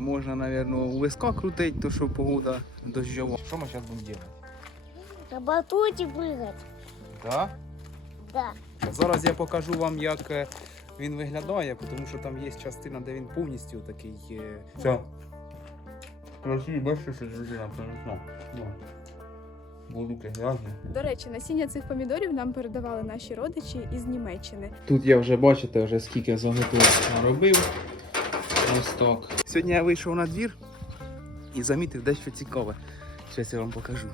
Можна, мабуть, у виска крутити, то що погода дощова. Що ми зараз будемо робити? На батуті прыгать. Так? Да. Зараз я покажу вам, як е, він виглядає, тому що там є частина, де він повністю такий. е, Все. Красиві, бачите, що принесла. Будуки грязні. До речі, насіння цих помідорів нам передавали наші родичі із Німеччини. Тут я вже бачите, вже скільки заготовок робив. Ось. Сьогодні я вийшов на двір і замітив дещо цікаве. Зараз я вам покажу.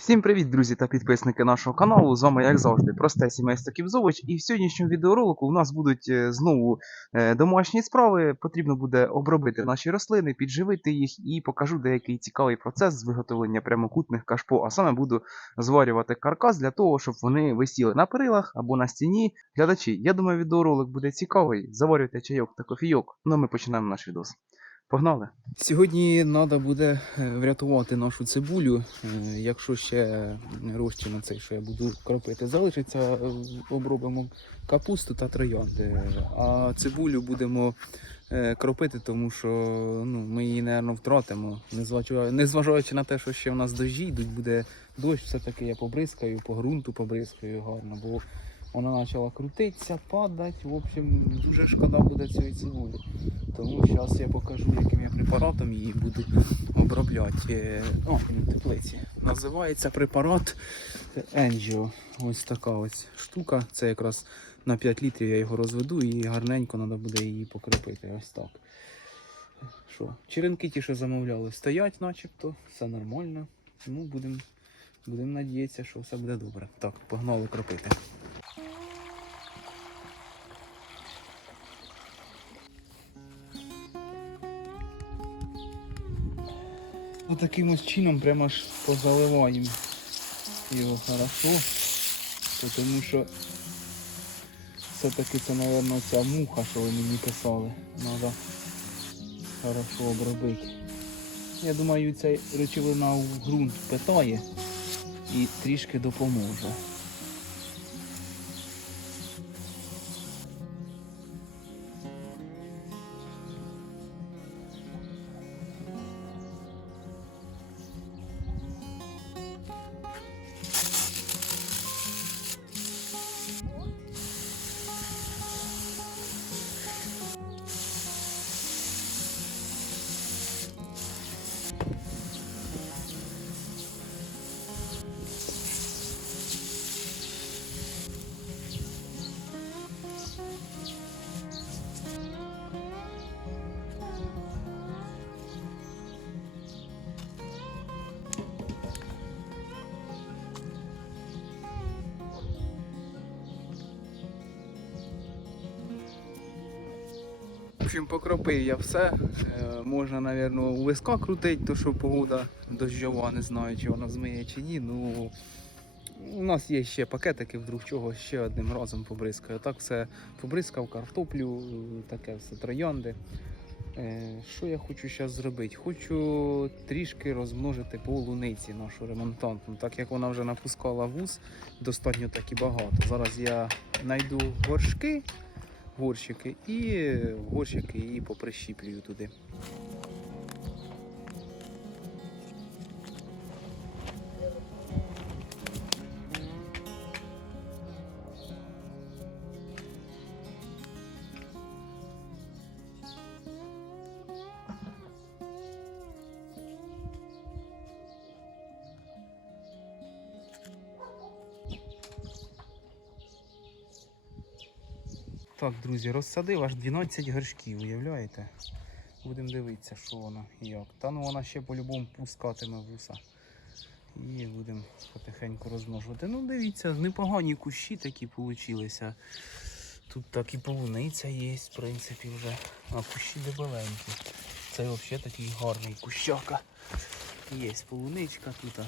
Всім привіт, друзі та підписники нашого каналу. З вами, як завжди, просте сімейство Ківзович. І в сьогоднішньому відеоролику у нас будуть е, знову е, домашні справи. Потрібно буде обробити наші рослини, підживити їх і покажу деякий цікавий процес з виготовлення прямокутних кашпо. А саме буду зварювати каркас для того, щоб вони висіли на перилах або на стіні. Глядачі, я думаю, відеоролик буде цікавий. Заварюйте чайок та кофійок. Ну а ми починаємо наш відос. Погнали! Сьогодні треба буде е, врятувати нашу цибулю. Е, Якщо ще розчин цей, що я буду кропити, залишиться, е, обробимо капусту та троянди. А цибулю будемо кропити, тому що ну, ми її, мабуть, втратимо. Незважаючи на те, що ще в нас дощі йдуть, буде дощ, все-таки я побризкаю, по ґрунту побризкаю гарно, бо вона почала крутитися, падати. В общем, дуже шкода буде цієї цибулі. Тому зараз я покажу, яким я препаратом її буду обробляти. Е, О, ну, теплиці. Називається препарат Angio. Ось така ось штука. Це якраз на 5 літрів я його розведу і гарненько треба буде її покріпити. Ось так. Що? Черенки ті, що замовляли, стоять начебто, все нормально. Тому будемо будем надіятися, що все буде добре. Так, погнали кропити. Отаким ось чином прямо аж позаливаємо його хорошо. Тому що все-таки це, мабуть, ця муха, що ви мені писали. Треба хорошо обробити. Я думаю, ця речовина в ґрунт питає і трішки допоможе. Общем, покропив я все. Е, можна, мабуть, у виска крутити, то що погода дощова, не знаю, чи вона змиє чи ні. Ну, у нас є ще пакетики, вдруг чого ще одним разом побризкаю. Так все побризкав, картоплю, таке все троянди. Е, Що я хочу зараз зробити? Хочу трішки розмножити полуниці нашу ремонтантну, так як вона вже напускала вуз, достатньо так і багато. Зараз я знайду горшки, горщики і горщики її поприщіплюю туди. Так, друзі, розсадив аж 12 горшків, уявляєте? Будемо дивитися, що воно і як. Та ну вона ще по-любому пускатиме вуса. І будемо потихеньку розмножувати. Ну, дивіться, непогані кущі такі получилися. Тут так і полуниця є, в принципі, вже. А кущі дебеленькі. Це взагалі такий гарний кущака. Є полуничка тут.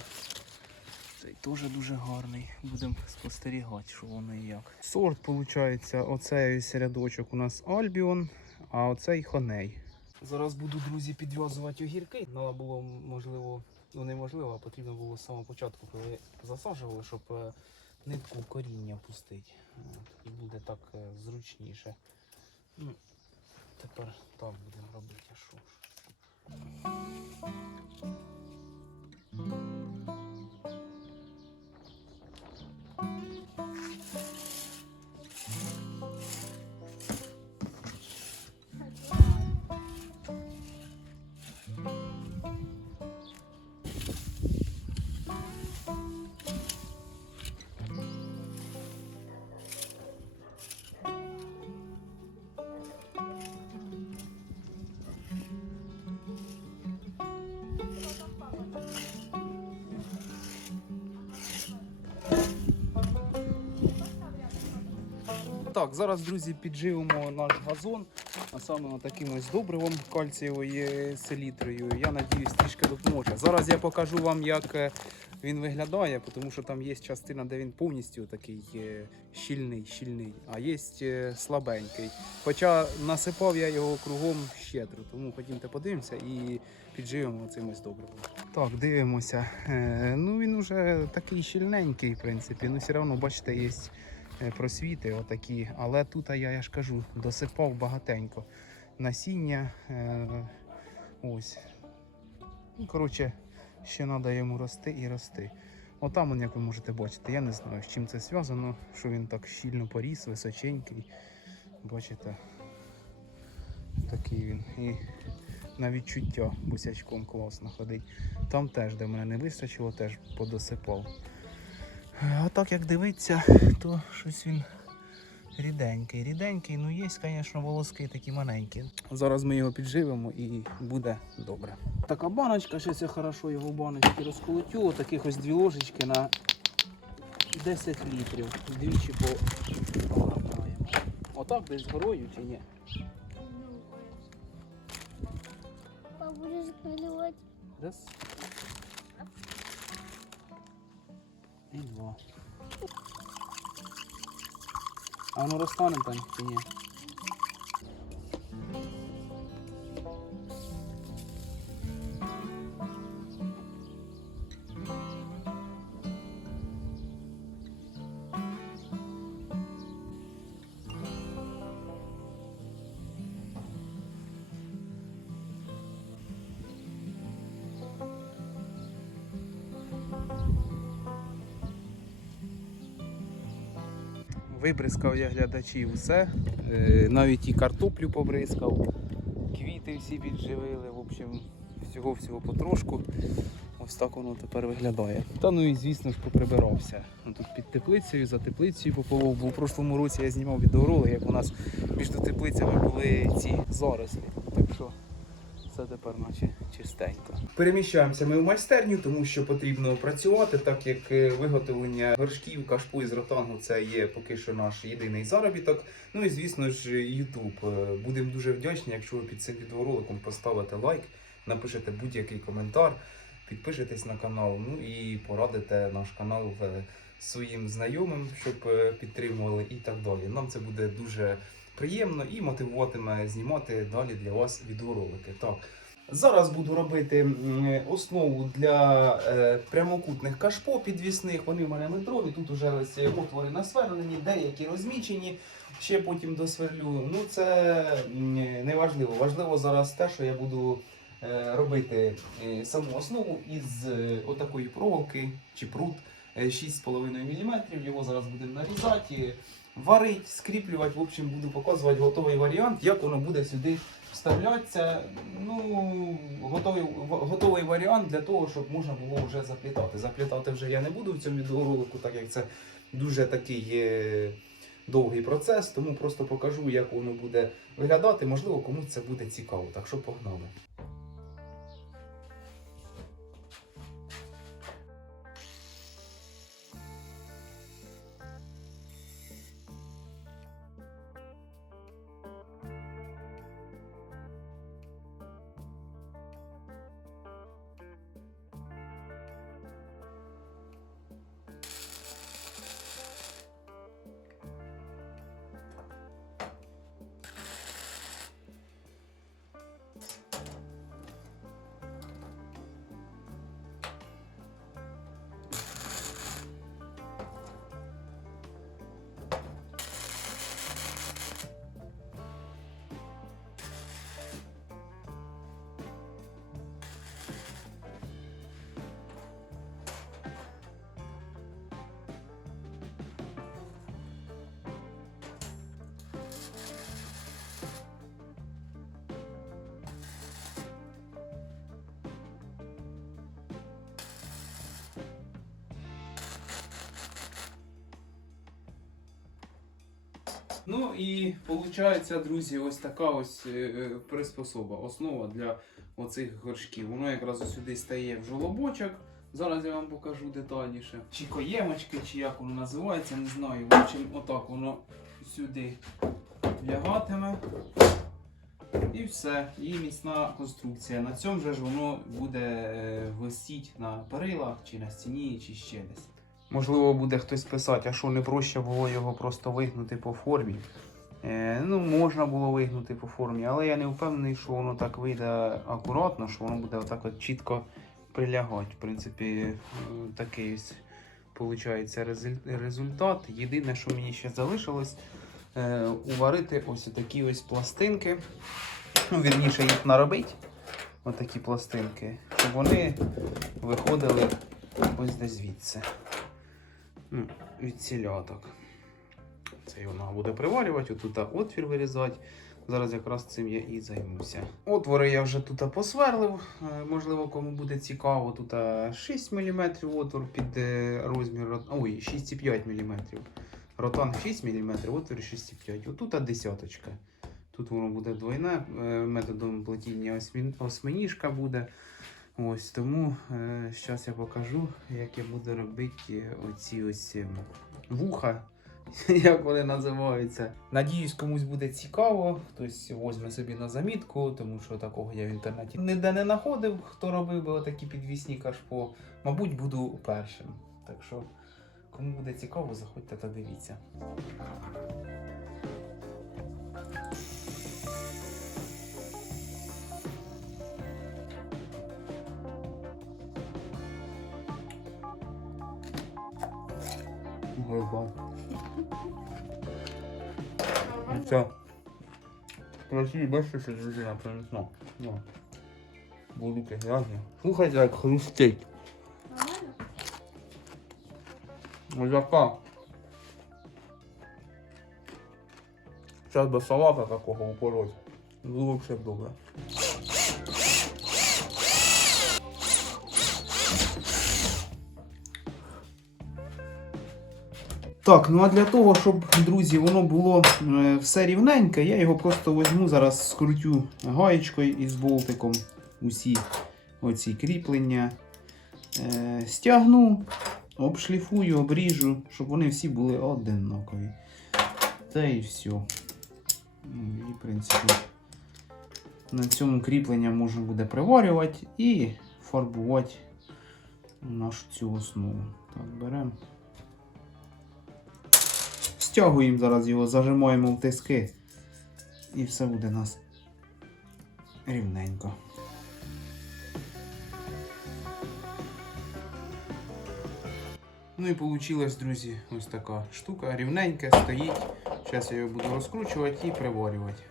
А цей теж дуже гарний. Будемо спостерігати, що воно і як. Сорт, виходить, оцей ось рядочок у нас Альбіон, а оцей Хоней. Зараз буду, друзі, підв'язувати огірки. Треба було, можливо, ну неможливо, а потрібно було з самого початку, коли засаджували, щоб е, нитку коріння пустити. І буде так е, зручніше. Ну, тепер так будемо робити, а що ж. Так, зараз, друзі, підживимо наш газон, а саме таким ось добривом кальцієвою селітрою. Я надіюсь, трішки допоможе. Зараз я покажу вам, як е, він виглядає, тому що там є частина, де він повністю такий е, щільний, щільний, а є е, слабенький. Хоча насипав я його кругом щедро, тому ходімте подивимося і підживемо цим ось добривом. Так, дивимося. Ну він уже такий щільненький, в принципі. Ну, все одно, бачите, є просвіти отакі. Але тут я, я ж кажу, досипав багатенько. Насіння. Е, ось. Ну, коротше, ще треба йому рости і рости. Отам, як ви можете бачити, я не знаю, з чим це зв'язано, що він так щільно поріс, височенький. Бачите, такий він. І на відчуття босячком класно ходить. Там теж, де мене не вистачило, теж подосипав. А так як дивиться, то щось він ріденький. Ріденький, ну є, звісно, волоски такі маленькі. Зараз ми його підживемо і буде добре. Така баночка, ще я хорошо його баночки розколотю. Таких ось дві ложечки на 10 літрів. Двічі по пограбаємо. Отак десь горою чи ні? Раз. І два. А воно розтане там чи ні? Вибризкав я глядачів усе. Е, Навіть і картоплю побризкав, квіти всі підживили. В общем, всього-всього потрошку. Ось так воно тепер виглядає. Та ну і звісно ж поприбирався. Ну, Тут під теплицею, за теплицею пополов, бо у прошлому році я знімав відеоролик, як у нас між теплицями були ці зарослі. Так що все тепер наче чистенько. Переміщаємося ми в майстерню, тому що потрібно працювати, так як е, виготовлення горшків, кашпу із ротангу це є поки що наш єдиний заробіток. Ну і звісно ж, YouTube. Е, Будемо дуже вдячні, якщо ви під цим відеороликом поставите лайк, напишете будь-який коментар, підпишетесь на канал, ну і порадите наш канал е, своїм знайомим, щоб підтримували і так далі. Нам це буде дуже приємно і мотивуватиме знімати далі для вас відеоролики. Так. Зараз буду робити основу для е, прямокутних кашпо підвісних. Вони в мене метрові. Тут вже отвори насверлені, деякі розмічені. Ще потім досверлю. Ну це не важливо. Важливо зараз те, що я буду е, робити е, саму основу із отакої проволоки чи прут е, 6,5 мм. Його зараз будемо нарізати, варити, скріплювати. В общем, буду показувати готовий варіант, як воно буде сюди вставлятися. Ну, готовий, готовий варіант для того, щоб можна було вже заплітати. Заплітати вже я не буду в цьому відеоролику, так як це дуже такий довгий процес, тому просто покажу, як воно буде виглядати. Можливо, комусь це буде цікаво. Так що погнали. Ну і виходить, друзі, ось така ось е, приспособа, основа для оцих горшків. Воно якраз сюди стає в жолобочок. Зараз я вам покажу детальніше. Чи коємочки, чи як воно називається, не знаю. В общем, отак воно сюди лягатиме. І все, і міцна конструкція. На цьому же ж воно буде е, висіть на перилах, чи на стіні, чи ще десь. Можливо, буде хтось писати, а що не проще було його просто вигнути по формі. Е, ну, можна було вигнути по формі, але я не впевнений, що воно так вийде акуратно, що воно буде отак от чітко прилягати. В принципі, е, такий ось результат. Єдине, що мені ще залишилось, е, уварити ось такі ось пластинки. Ну, вірніше їх наробити. Отакі пластинки, щоб вони виходили ось десь звідси. Ну, від сільоток. Це вона буде приварювати, отут отвір вирізати. Зараз якраз цим я і займуся. Отвори я вже тут посверлив. е, Можливо, кому буде цікаво. Тут 6 мм отвор під е, розмір. Ой, 6,5 мм. Ротан 6 мм, отвір 6,5. Отут десяточка. Тут воно буде двойне, е, методом плетіння осьмі- буде. Ось тому зараз я покажу, як я буду робити оці ось ем, вуха, як вони називаються. Надіюсь, комусь буде цікаво, хтось возьме собі на замітку, тому що такого я в інтернеті ніде не знаходив, хто робив би отакі підвісні кашпо. Мабуть, буду першим. Так що, кому буде цікаво, заходьте та дивіться. Горба. Все. Красиві, бачите, що дружина принесла. Ну. Булки грязні. Слухайте, як хрустить. Ось яка. Зараз би салата такого упороть. Ще б добре. Так, ну а для того, щоб, друзі, воно було е, все рівненьке, я його просто візьму, зараз скрутю гаєчкою із болтиком усі оці кріплення. Е, стягну, обшліфую, обріжу, щоб вони всі були одинакові. Та і все. Ну, І, в принципі, на цьому кріплення можна буде приварювати і фарбувати нашу цю основу. Так, беремо. Стягуємо зараз його, зажимаємо в тиски. І все буде у нас рівненько. Ну і вийшло, друзі, ось така штука. Рівненька стоїть. Зараз я його буду розкручувати і приварювати.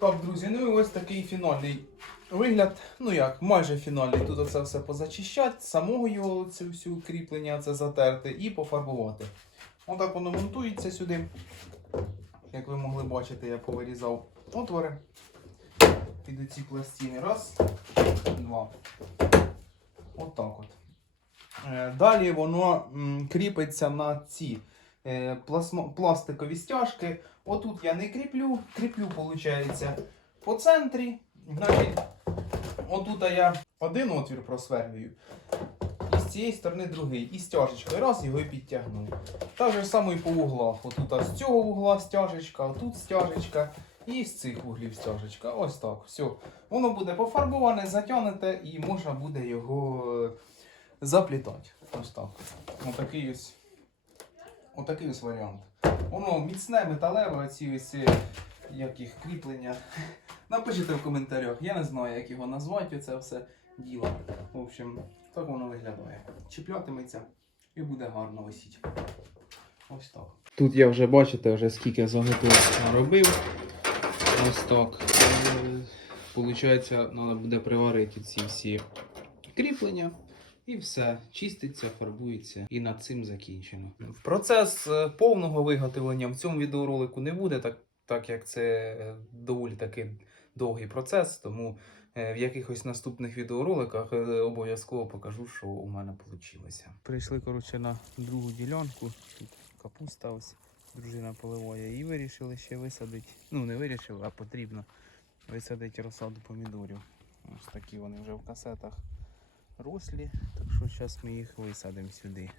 Так, друзі, ну і ось такий фінальний вигляд. Ну як, майже фінальний. Тут оце все позачищати, самого його це всю кріплення це затерти і пофарбувати. Отак воно монтується сюди. Як ви могли бачити, я повирізав отвори під оці пластини. Раз, два. Отак от. Е, Далі воно кріпиться на ці е, пластикові стяжки. Отут я не кріплю, кріплю, виходить, по центрі. Значить, отут я один отвір просверлюю, і з цієї сторони другий. І стяжечкою раз його і підтягнув. Так же само і по вуглах. Отут з цього вугла стяжечка, отут стяжечка. І з цих вуглів стяжечка. Ось так. Все. Воно буде пофарбоване, затягнуте і можна буде його е, заплітати. Ось так. Отакий ось. Отакий ось варіант. Воно міцне, металеве, ці ось е, як їх кріплення. Напишіть в коментарях. Я не знаю, як його назвати, оце все діло. В общем, так воно виглядає. Чіплятиметься і буде гарно висіти. Ось так. Тут я вже бачите, вже скільки заготовок наробив. Ось так. Е, Получається, треба буде приварити ці всі кріплення. І все, чиститься, фарбується і над цим закінчено. Процес е, повного виготовлення в цьому відеоролику не буде, так, так як це е, доволі таки довгий процес, тому е, в якихось наступних відеороликах обов'язково покажу, що у мене вийшло. Прийшли, коротше, на другу ділянку. Тут капуста ось дружина поливає і вирішили ще висадити. Ну, не вирішили, а потрібно висадити розсаду помідорів. Ось такі вони вже в касетах рослі, так що зараз ми їх висадимо сюди.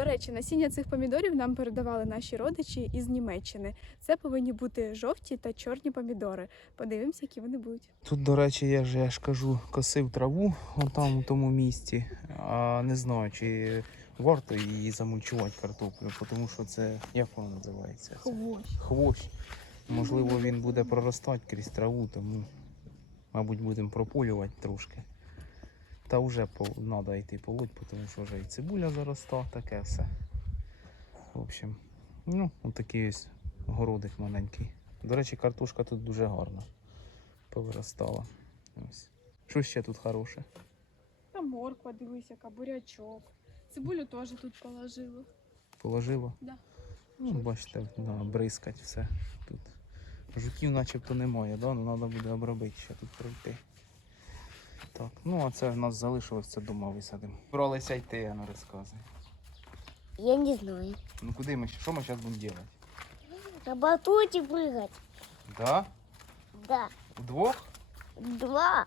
До речі, насіння цих помідорів нам передавали наші родичі із Німеччини. Це повинні бути жовті та чорні помідори. Подивимося, які вони будуть. Тут, до речі, я ж, я ж кажу, косив траву там у тому місці. А не знаю, чи варто її замульчувати картоплю, тому що це як воно називається? Хвощ. Хвощ. Можливо, він буде проростати крізь траву, тому, мабуть, будемо прополювати трошки. Та вже треба йти полоть, тому що вже і цибуля зароста, таке все. В общем, ну, отакий ось городик маленький. До речі, картошка тут дуже гарна. Повиростала. Ось. Що ще тут хороше? Та морква, дивись, яка бурячок. Цибулю теж тут положила. Положило? Да. Ну, бачите, да, бризкать все тут. Жуків начебто немає, да? ну треба буде обробити ще тут пройти. Так, ну а це в нас залишилось, це дома висадимо. Бралися йти, а не розказуй. Я не знаю. Ну куди ми, що ми зараз будемо робити? На батуте прыгать. Да? Да. Вдвох? Два.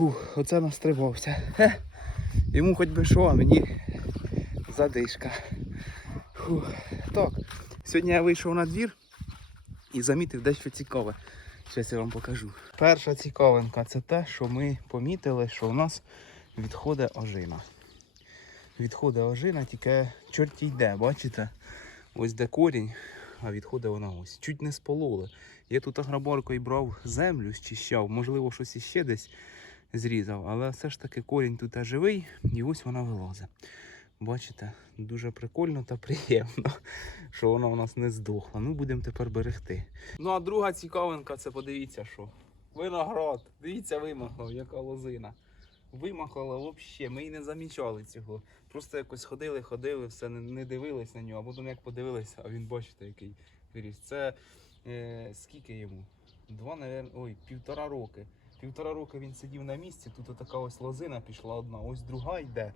Фух, оце настрибався. Йому хоч би що, а мені задишка. Фух. Так, сьогодні я вийшов на двір і замітив дещо цікаве. Зараз я вам покажу. Перша цікавинка це те, що ми помітили, що у нас відходить ожина. Відходить ожина, тільки чорті йде, бачите? Ось де корінь, а відходить вона ось. Чуть не спололи. Я тут агробаркою брав землю, зчищав, можливо, щось іще десь зрізав, але все ж таки корінь тут живий і ось вона вилазить. Бачите, дуже прикольно та приємно, що вона у нас не здохла. Ну, будемо тепер берегти. Ну, а друга цікавинка, це подивіться, що. Виноград. Дивіться, вимахав, яка лозина. вимахала взагалі. Ми і не замічали цього. Просто якось ходили, ходили, все не, дивились на нього. А потім як подивилися, а він бачите, який виріс. Це е, скільки йому? Два, навер... ой, півтора роки. Півтора роки він сидів на місці, тут така ось лозина пішла одна, ось друга йде.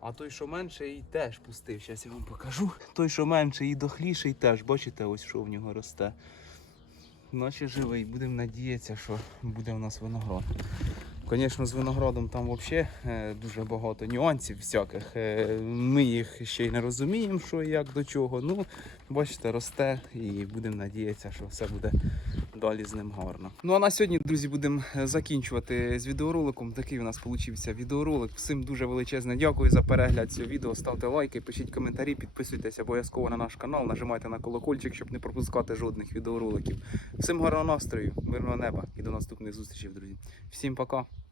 А той, що менший, теж пустив. Зараз я вам покажу. Той, що менший і дохліший, теж, бачите, ось що в нього росте. Наче живий. Будемо надіятися, що буде у нас виноград. Звісно, з виноградом там взагалі дуже багато нюансів всяких. Е, Ми їх ще й не розуміємо, що і як до чого. Ну, бачите, росте і будемо надіятися, що все буде далі з ним гарно. Ну а на сьогодні, друзі, будемо е, закінчувати з відеороликом. Такий у нас получився відеоролик. Всім дуже величезне дякую за перегляд цього відео. Ставте лайки, пишіть коментарі, підписуйтесь обов'язково на наш канал, нажимайте на колокольчик, щоб не пропускати жодних відеороликів. Всім гарного настрою, мирного неба і до наступних зустрічей, друзі. Всім пока.